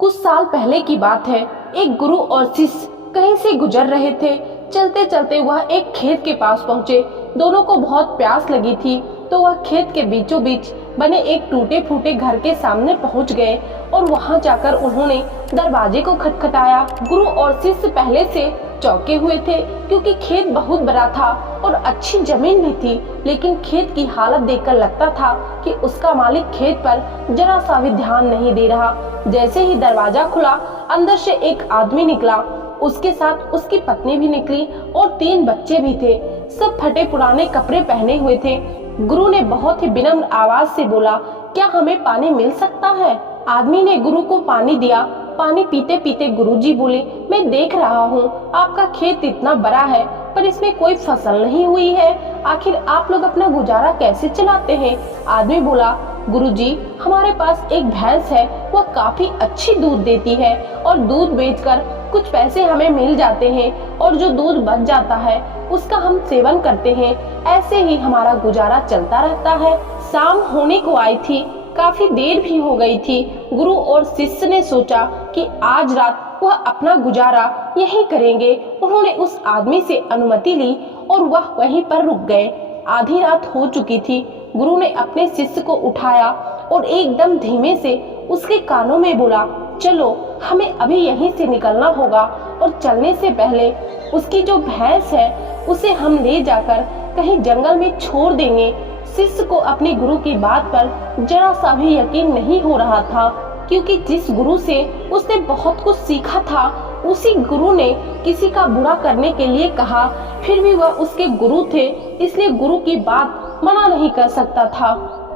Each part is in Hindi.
कुछ साल पहले की बात है। एक गुरु और शिष्य कहीं से गुजर रहे थे। चलते चलते वह एक खेत के पास पहुंचे। दोनों को बहुत प्यास लगी थी, तो वह खेत के बीचों बीच बने एक टूटे फूटे घर के सामने पहुंच गए और वहां जाकर उन्होंने दरवाजे को खटखटाया। गुरु और शिष्य पहले से चौंके हुए थे, क्योंकि खेत बहुत बड़ा था और अच्छी जमीन भी थी, लेकिन खेत की हालत देखकर लगता था कि उसका मालिक खेत पर जरा सा भी ध्यान नहीं दे रहा। जैसे ही दरवाजा खुला, अंदर से एक आदमी निकला। उसके साथ उसकी पत्नी भी निकली और 3 बच्चे भी थे। सब फटे पुराने कपड़े पहने हुए थे। गुरु ने बहुत ही विनम्र आवाज से बोला, क्या हमें पानी मिल सकता है? आदमी ने गुरु को पानी दिया। पानी पीते पीते गुरुजी बोले, मैं देख रहा हूँ आपका खेत इतना बड़ा है, पर इसमें कोई फसल नहीं हुई है। आखिर आप लोग अपना गुजारा कैसे चलाते हैं? आदमी बोला, गुरुजी, हमारे पास एक भैंस है, वह काफी अच्छी दूध देती है और दूध बेचकर कुछ पैसे हमें मिल जाते हैं और जो दूध बच जाता है उसका हम सेवन करते हैं। ऐसे ही हमारा गुजारा चलता रहता है। शाम होने को आई थी, काफी देर भी हो गई थी। गुरु और शिष्य ने सोचा कि आज रात वह अपना गुजारा यहीं करेंगे। उन्होंने उस आदमी से अनुमति ली और वह वहीं पर रुक गए। आधी रात हो चुकी थी। गुरु ने अपने शिष्य को उठाया और एकदम धीमे से उसके कानों में बोला, चलो हमें अभी यहीं से निकलना होगा और चलने से पहले उसकी जो भैंस है उसे हम ले जाकर कहीं जंगल में छोड़ देंगे। शिष्य को अपने गुरु की बात पर जरा सा भी यकीन नहीं हो रहा था, क्योंकि जिस गुरु से उसने बहुत कुछ सीखा था, उसी गुरु ने किसी का बुरा करने के लिए कहा। फिर भी वह उसके गुरु थे, इसलिए गुरु की बात मना नहीं कर सकता था।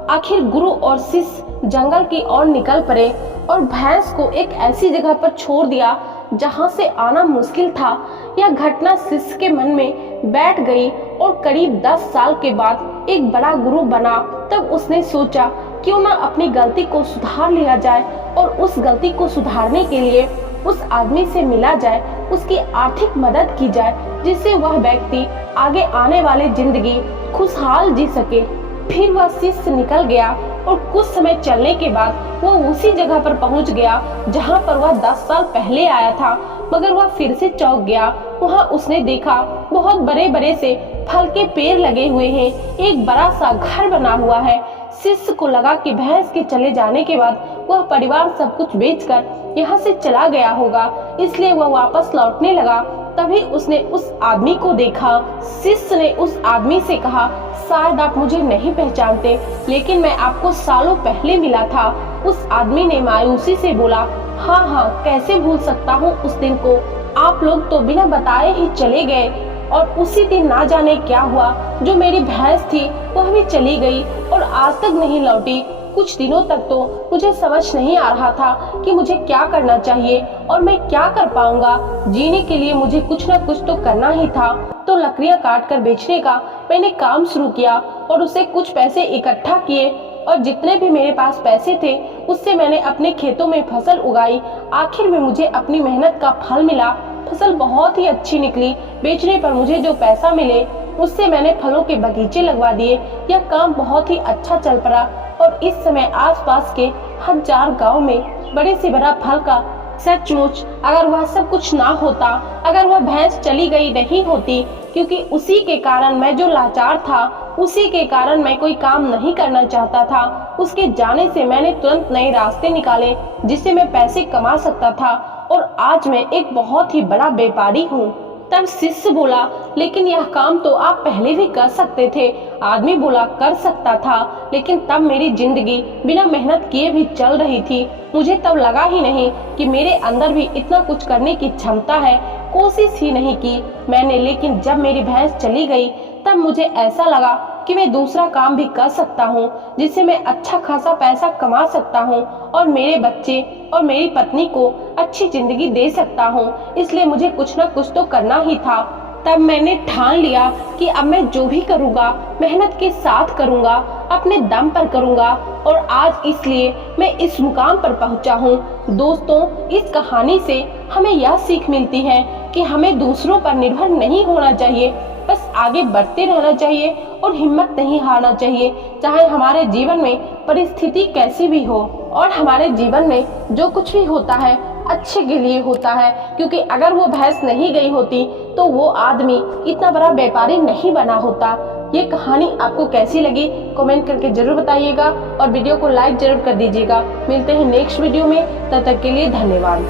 आखिर गुरु और शिष्य जंगल की ओर निकल पड़े और भैंस को एक ऐसी जगह पर छोड़ दिया जहां से आना मुश्किल था। यह घटना शिष्य के मन में बैठ गई और करीब 10 साल के बाद एक बड़ा गुरु बना। तब उसने सोचा, क्यों ना अपनी गलती को सुधार लिया जाए और उस गलती को सुधारने के लिए उस आदमी से मिला जाए, उसकी आर्थिक मदद की जाए, जिससे वह व्यक्ति आगे आने वाली जिंदगी खुशहाल जी सके। फिर वह शिष्य निकल गया और कुछ समय चलने के बाद वह उसी जगह पर पहुंच गया जहां पर वह 10 साल पहले आया था, मगर वह फिर से चौंक गया। वहां उसने देखा बहुत बड़े बड़े से फल के पेड़ लगे हुए हैं, एक बड़ा सा घर बना हुआ है। शिष्य को लगा कि भैंस के चले जाने के बाद वह परिवार सब कुछ बेचकर यहाँ से चला गया होगा, इसलिए वह वापस लौटने लगा। तभी उसने उस आदमी को देखा। शिष्य ने उस आदमी से कहा, शायद आप मुझे नहीं पहचानते, लेकिन मैं आपको सालों पहले मिला था। उस आदमी ने मायूसी से बोला, हाँ हाँ, कैसे भूल सकता हूँ उस दिन को। आप लोग तो बिना बताए ही चले गए और उसी दिन ना जाने क्या हुआ, जो मेरी भैंस थी वह भी चली गई और आज तक नहीं लौटी। कुछ दिनों तक तो मुझे समझ नहीं आ रहा था कि मुझे क्या करना चाहिए और मैं क्या कर पाऊंगा। जीने के लिए मुझे कुछ न कुछ तो करना ही था, तो लकड़ियां काट कर बेचने का मैंने काम शुरू किया और उससे कुछ पैसे इकट्ठा किए और जितने भी मेरे पास पैसे थे उससे मैंने अपने खेतों में फसल उगाई। आखिर में मुझे अपनी मेहनत का फल मिला। फसल बहुत ही अच्छी निकली। बेचने पर मुझे जो पैसा मिले उससे मैंने फलों के बगीचे लगवा दिए। यह काम बहुत ही अच्छा चल पड़ा और इस समय आसपास के 1000 गांव में बड़े से बड़ा फल का सचमुच अगर वह सब कुछ ना होता, अगर वह भैंस चली गई नहीं होती, क्योंकि उसी के कारण मैं जो लाचार था, उसी के कारण मैं कोई काम नहीं करना चाहता था, उसके जाने से मैंने तुरंत नए रास्ते निकाले जिससे मैं पैसे कमा सकता था और आज मैं एक बहुत ही बड़ा व्यापारी हूँ। तब शिष्य बोला, लेकिन यह काम तो आप पहले भी कर सकते थे। आदमी बोला, कर सकता था, लेकिन तब मेरी जिंदगी बिना मेहनत किए भी चल रही थी। मुझे तब लगा ही नहीं कि मेरे अंदर भी इतना कुछ करने की क्षमता है। कोशिश ही नहीं की मैंने, लेकिन जब मेरी भैंस चली गई तब मुझे ऐसा लगा कि मैं दूसरा काम भी कर सकता हूँ, जिससे मैं अच्छा खासा पैसा कमा सकता हूँ और मेरे बच्चे और मेरी पत्नी को अच्छी जिंदगी दे सकता हूँ। इसलिए मुझे कुछ न कुछ तो करना ही था। तब मैंने ठान लिया कि अब मैं जो भी करूँगा मेहनत के साथ करूँगा, अपने दम पर करूँगा और आज इसलिए मैं इस मुकाम पर पहुँचा हूँ। दोस्तों, इस कहानी से हमें यह सीख मिलती है कि हमें दूसरों पर निर्भर नहीं होना चाहिए, बस आगे बढ़ते रहना चाहिए और हिम्मत नहीं हारना चाहिए, चाहे हमारे जीवन में परिस्थिति कैसी भी हो। और हमारे जीवन में जो कुछ भी होता है अच्छे के लिए होता है, क्योंकि अगर वो भैंस नहीं गई होती तो वो आदमी इतना बड़ा व्यापारी नहीं बना होता। ये कहानी आपको कैसी लगी कमेंट करके जरूर बताइएगा और वीडियो को लाइक जरूर कर दीजिएगा। मिलते हैं नेक्स्ट वीडियो में, तब तक के लिए धन्यवाद।